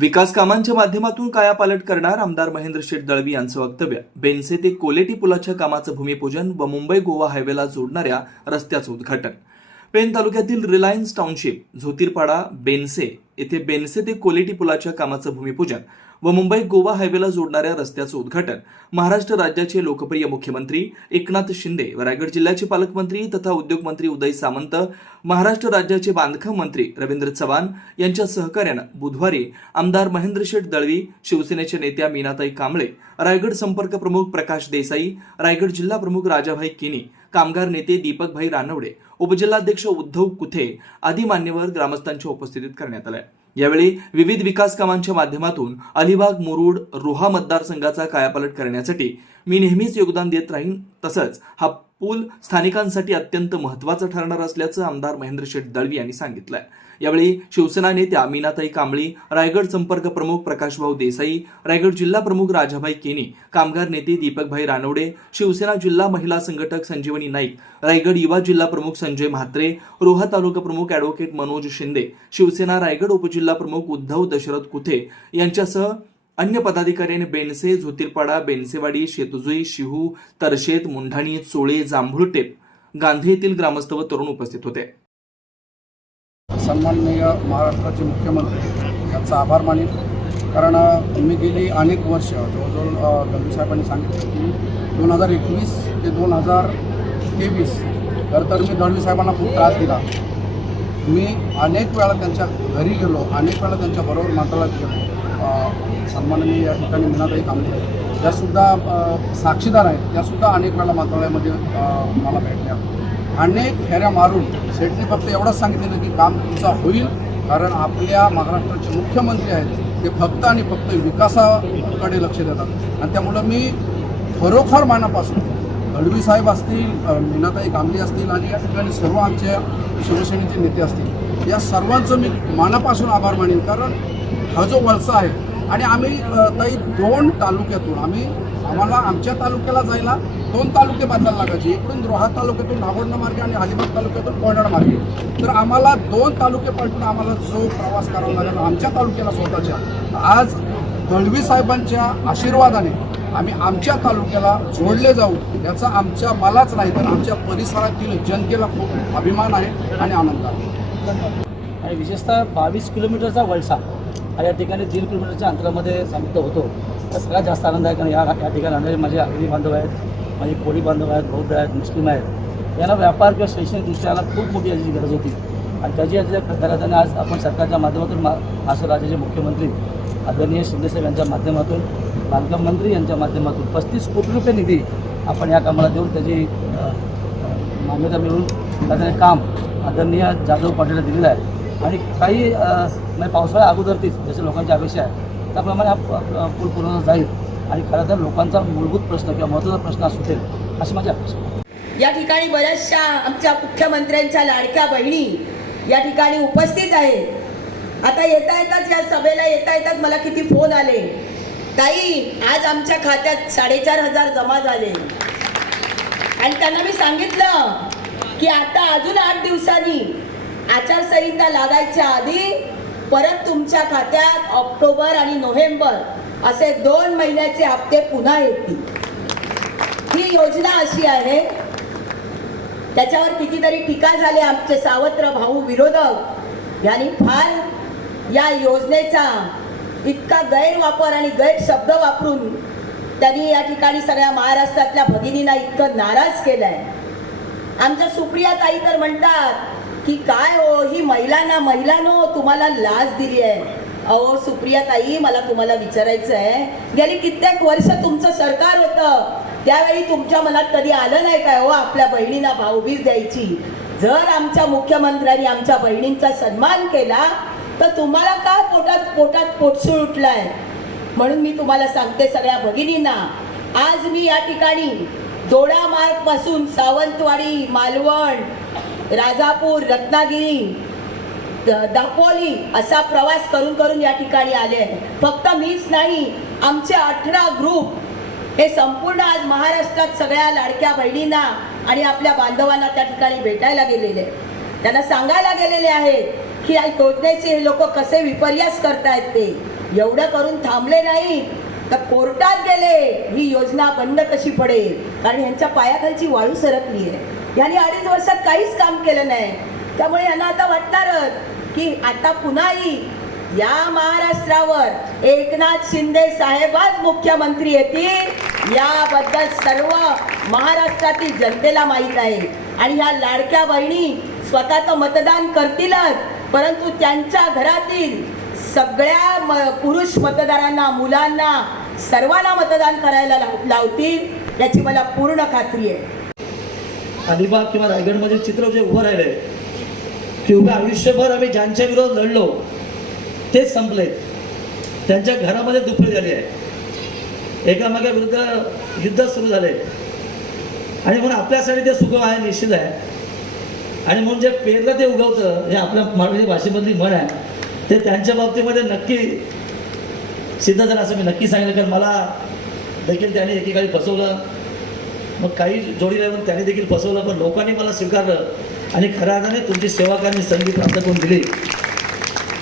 विकास कामांच्या माध्यमातून कायापालट करणार आमदार महेंद्र शेठ दळवी यांचं वक्तव्य. बेनसे ते कोलेटी पुलाच्या कामाचं भूमिपूजन व मुंबई गोवा हायवेला जोडणाऱ्या रस्त्याचं उद्घाटन. पेन तालुक्यातील रिलायन्स टाउनशिप झोतीरपाडा बेनसे येथे बेनसे ते कोलेटी पुलाच्या कामाचं भूमिपूजन व मुंबई गोवा हायवेला जोडणाऱ्या रस्त्याचं उद्घाटन महाराष्ट्र राज्याचे लोकप्रिय मुख्यमंत्री एकनाथ शिंदे व रायगड जिल्ह्याचे पालकमंत्री तथा उद्योगमंत्री उदय सामंत महाराष्ट्र राज्याचे बांधकाम मंत्री रवींद्र चव्हाण यांच्या सहकार्यानं बुधवारी आमदार महेंद्र शेठ दळवी शिवसेनेच्या नेत्या मीनाताई कांबळे रायगड संपर्क प्रमुख प्रकाश देसाई रायगड जिल्हा प्रमुख राजाभाई किनी कामगार नेते दीपकभाई रानवडे उपजिल्हाध्यक्ष उद्धव कुथे आदी मान्यवर ग्रामस्थांच्या उपस्थितीत करण्यात आल्या. यावेळी विविध विकास कामांच्या माध्यमातून अलिबाग मुरुड रोहा मतदारसंघाचा कायापालट करण्यासाठी मी नेहमीच योगदान देत राहीन तसंच हा पूल स्थानिकांसाठी अत्यंत महत्त्वाचा ठरणार असल्याचं आमदार महेंद्र शेठ दळवी यांनी सांगितलंय. यावेळी शिवसेना नेत्या मीनाताई कांबळी रायगड संपर्क प्रमुख प्रकाशभाऊ देसाई रायगड जिल्हा प्रमुख राजाभाई केनी कामगार नेते दीपकभाई रानवडे शिवसेना जिल्हा महिला संघटक संजीवनी नाईक रायगड युवा जिल्हा प्रमुख संजय म्हात्रे रोहा तालुका प्रमुख ॲडव्होकेट मनोज शिंदे शिवसेना रायगड उपजिल्हा प्रमुख उद्धव दशरथ कुथे यांच्यासह अन्य पदाधिकाऱ्यांनी बेनसे झोतीरपाडा बेनसेवाडी शेतजुई शिहू तरशेत मुंढाणी चोळे जांभुळटेप गांधी येथील ग्रामस्थ व तरुण उपस्थित होते. सन्माननीय महाराष्ट्राचे मुख्यमंत्री यांचा आभार मानित कारण मी गेली अनेक वर्ष जवळजवळ गंभीरसाहेबांनी साहेबांनी सांगितलं की दोन हजार एकवीस ते दोन हजार तेवीस खरं तर मी दळवी साहेबांना खूप त्रास दिला. मी अनेक वेळा त्यांच्या घरी गेलो अनेक वेळा त्यांच्याबरोबर मंत्रालयात गेलो. अ, सन्माननीय या ठिकाणी मीनाताई कांबळे त्यासुद्धा साक्षीदार आहेत. त्यासुद्धा अनेक वेळा मंत्रालयामध्ये मला भेटल्या. अनेक फेऱ्या मारून शेटने फक्त एवढंच सांगितलेलं की काम तुमचा होईल कारण आपल्या महाराष्ट्राचे मुख्यमंत्री आहेत ते फक्त आणि फक्त विकासाकडे लक्ष देतात. आणि त्यामुळं मी खरोखर मानापासून गडवी साहेब असतील मीनाताई कांबळे असतील आणि या ठिकाणी सर्व आमच्या शिवसेनेचे नेते असतील या सर्वांचं मी मानापासून आभार मानेन. कारण हा जो वळसा आहे आणि आम्ही अ, ताई दोन तालुक्यातून आम्ही आम्हाला आमच्या तालुक्याला जायला दोन तालुके बदलायला लागायचे. इकडून रोहा तालुक्यातून नागोंड मार्गे आणि अलिबाग तालुक्यातून कोयनाड मार्गे. तर आम्हाला दोन तालुके पलटून आम्हाला जो प्रवास करावा लागेल आमच्या तालुक्याला स्वतःच्या. आज दळवी साहेबांच्या आशीर्वादाने आम्ही आमच्या तालुक्याला जोडले जाऊ याचा आमच्या मलाच नाही तर आमच्या परिसरातील जनतेला खूप अभिमान आहे आणि आनंद आहे. आणि विशेषतः बावीस किलोमीटरचा वळसा हा या ठिकाणी तीन किलोमीटरच्या अंतरामध्ये समाप्त होतो. सगळ्यात जास्त आनंद आहे कारण या या ठिकाणी राहणारे माझे आगरी बांधव आहेत माझे कोळी बांधव आहेत बौद्ध आहेत मुस्लिम आहेत. यांना व्यापार किंवा शैक्षणिक दृष्ट्याला खूप मोठी याची गरज होती. आणि त्याची याच्या आज आपण सरकारच्या माध्यमातून मा महाराष्ट्र राज्याचे मुख्यमंत्री आदरणीय शिंदेसाहेब यांच्या माध्यमातून बांधकाम मंत्री यांच्या माध्यमातून पस्तीस कोटी रुपये निधी आपण या कामाला देऊन त्याची मान्यता मिळवून त्याचं काम आदरणीय जाधव पाटीलला दिलेलं आहे. आणि काही म्हणजे पावसाळ्या अगोदरतीच जसे लोकांची अपेक्षा आहे त्याप्रमाणे हा पूल पूर्ण जाईल. आणि खरं तर लोकांचा मूलभूत प्रश्न किंवा महत्त्वाचा प्रश्न सुटेल अशी माझी अपेक्षा या ठिकाणी बऱ्याचशा आमच्या मुख्यमंत्र्यांच्या लाडक्या बहिणी या ठिकाणी उपस्थित आहेत. आता येता येताच या सभेला येता येताच मला किती फोन आले. ताई आज आमच्या खात्यात साडेचार हजार जमा झाले. आणि त्यांना मी सांगितलं की आता अजून आठ दिवसांनी आचारसंहिता लागायच्या आधी परत तुमच्या खात्यात ऑक्टोबर आणि नोव्हेंबर असे दोन महिन्याचे हप्ते पुन्हा येतील. ही योजना अशी आहे त्याच्यावर कितीतरी टीका झाली आमचे सावत्र भाऊ विरोधक यांनी फार या योजनेचा इतका गैरवापर आणि गैरशब्द वापरून त्यांनी या ठिकाणी सगळ्या महाराष्ट्रातल्या भगिनींना इतकं नाराज केलं आहे आमच्या सुप्रिया ताई तर म्हणतात की काय हो ही महिलांना महिलांनो तुम्हाला लाज दिली आहे. अहो सुप्रिया ताई मला तुम्हाला विचारायचं आहे. गेली कित्येक वर्ष तुमचं सरकार होतं. त्यावेळी तुमच्या मनात कधी आलं नाही काय हो आपल्या बहिणींना भाऊबीज द्यायची? जर आमच्या मुख्यमंत्र्यांनी आमच्या बहिणींचा सन्मान केला तर तुम्हाला का पोटात पोटात पोटसूळ उठलाय? म्हणून मी तुम्हाला सांगते सगळ्या भगिनींना आज मी या ठिकाणी दोडा मार्गपासून सावंतवाडी मालवण राजापूर रत्नागिरी द- दापोली असा प्रवास करून करून या ठिकाणी आले आहे फक्त मीच नाही आमचे अठरा ग्रुप हे संपूर्ण आज महाराष्ट्रात सगळ्या लाडक्या बहिणींना आणि आपल्या बांधवांना त्या ठिकाणी भेटायला गेलेले त्यांना सांगायला गेलेले आहेत की या योजनेचे हे लोक कसे विपर्यास करतायत ते. एवढं करून थांबले नाही तर कोर्टात गेले. ही योजना बंद कशी पडेल? कारण यांच्या पायाखालची वाळू सरकली आहे यांनी अडीच वर्षात काहीच काम केलं नाही. त्यामुळे यांना आता वाटणारच की आता पुन्हाही या महाराष्ट्रावर एकनाथ शिंदे साहेबच मुख्यमंत्री येतील. याबद्दल सर्व महाराष्ट्रातील जनतेला माहीत आहे. आणि ह्या लाडक्या बहिणी स्वतः तर मतदान करतीलच परंतु त्यांच्या घरातील सगळ्या म पुरुष मतदारांना मुलांना सर्वांना मतदान करायला लाव लावतील याची मला पूर्ण खात्री आहे. अलिबाग किंवा रायगडमध्ये चित्र जे उभं राहिले की उभं आयुष्यभर आम्ही ज्यांच्या विरोध लढलो तेच संपले त्यांच्या घरामध्ये दुफळी झाली आहे. एकामेकाविरुद्ध युद्ध सुरू झाले. आणि म्हणून आपल्यासाठी ते सुख आहे निश्चित आहे. आणि म्हणून जे पेरलं ते उगवतं हे आपल्या मराठी भाषेमधली म्हण आहे. ते त्यांच्या बाबतीमध्ये नक्की सिद्ध झालं असं मी नक्की सांगितलं कारण मला देखील त्याने एकेकाळी फसवलं. मग काही जोडी पण त्याने देखील फसवलं. पण लोकांनी मला स्वीकारलं आणि खऱ्या अर्थाने तुमची सेवा संधी प्राप्त करून दिली.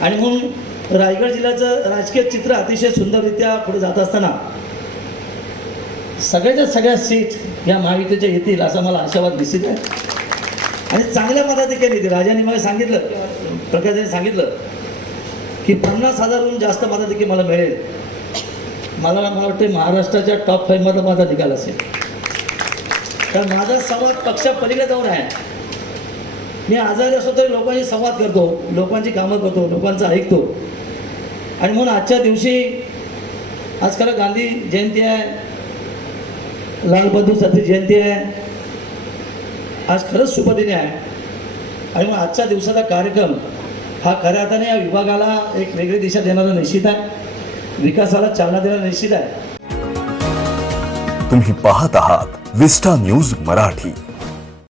आणि म्हणून रायगड जिल्ह्याचं राजकीय चित्र अतिशय सुंदररित्या पुढे जात असताना सगळ्याच्या सगळ्या सीट या महाविद्याच्या येतील असा मला आशावाद निश्चित आहे. आणि चांगल्या मताधिकारी येतील. राजाने मला सांगितलं प्रकाशाने सांगितलं की पन्नास हजारहून जास्त मताधिकारी मला मिळेल. मला मला वाटते महाराष्ट्राच्या टॉप फाईव्हमधला माझा निकाल असेल. कारण माझा संवाद पक्षा पलीकडे जाऊन आहे मी आजारी असतो तरी लोकांशी संवाद करतो लोकांची कामं करतो लोकांचं ऐकतो. आणि म्हणून आजच्या दिवशी आज खरं गांधी जयंती आहे लालबहादूर शास्त्री जयंती आहे आज खरंच शुभदिनी आहे. आणि मग आजच्या दिवसाचा कार्यक्रम हा खऱ्या अर्थाने या विभागाला एक वेगळी दिशा देणारा निश्चित आहे विकासाला चालना देणारा निश्चित आहे. तुम्ही पाहत आहात विस्टा न्यूज मराठी.